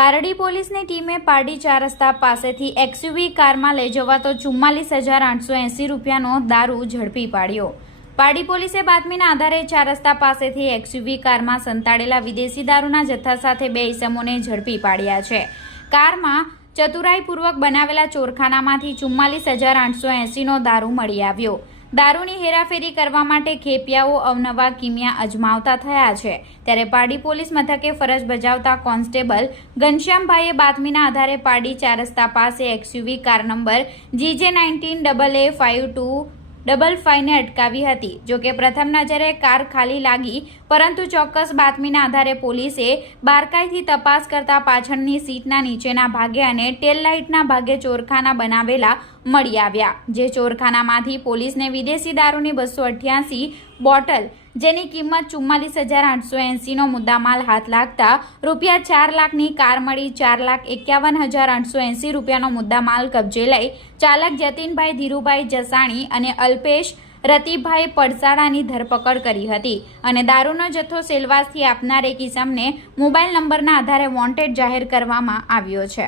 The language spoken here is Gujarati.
પારડી પોલીસની ટીમે પારડી 4 રસ્તા પાસેથી એક્સયુવી કારમાં લઈ જવાતો 44,880 રૂપિયાનો દારૂ ઝડપી પાડ્યો। પારડી પોલીસે બાતમીના આધારે 4 રસ્તા પાસેથી એક્સયુવી કારમાં સંતાડેલા વિદેશી દારૂના જથ્થા સાથે 2 ઇસમોને ઝડપી પાડ્યા છે। કારમાં ચતુરાઈપૂર્વક બનાવેલા ચોરખાનામાંથી 44,880નો દારૂ મળી આવ્યો। દારૂની હેરાફેરી કરવા માટે ખેપિયાઓ અવનવા કિમિયા અજમાવતા થયા છે। ત્યારે પારડી પોલીસ મથકે ફરજ બજાવતા કોન્સ્ટેબલ ઘનશ્યામભાઈએ બાતમીના આધારે પારડી 4 રસ્તા પાસે એક્સયુવી કાર નંબર GJ19AA5255 ને અટકાવી હતી। જોકે પ્રથમ નજરે કાર ખાલી લાગી, પરંતુ ચોક્કસ બાતમીના આધારે પોલીસે બારકાઈથી તપાસ કરતા પાછળની સીટના નીચેના ભાગે અને ટેલ લાઇટના ભાગે ચોરખાના બનાવેલા મળી આવ્યા। જે ચોરખાનામાંથી પોલીસને વિદેશી દારૂની 288 બોટલ, જેની કિંમત 44,880નો મુદ્દામાલ હાથ લાગતા ₹4 લાખની કાર મળી 4,51,880 રૂપિયાનો મુદ્દામાલ કબજે લઈ ચાલક જતીનભાઈ ધીરુભાઈ જસાણી અને અલ્પેશ રતિભાઈ પડસાડાની ધરપકડ કરી હતી અને દારૂનો જથ્થો સેલવાસથી આપનાર એક ઇસમને મોબાઈલ નંબરના આધારે વોન્ટેડ જાહેર કરવામાં આવ્યો છે।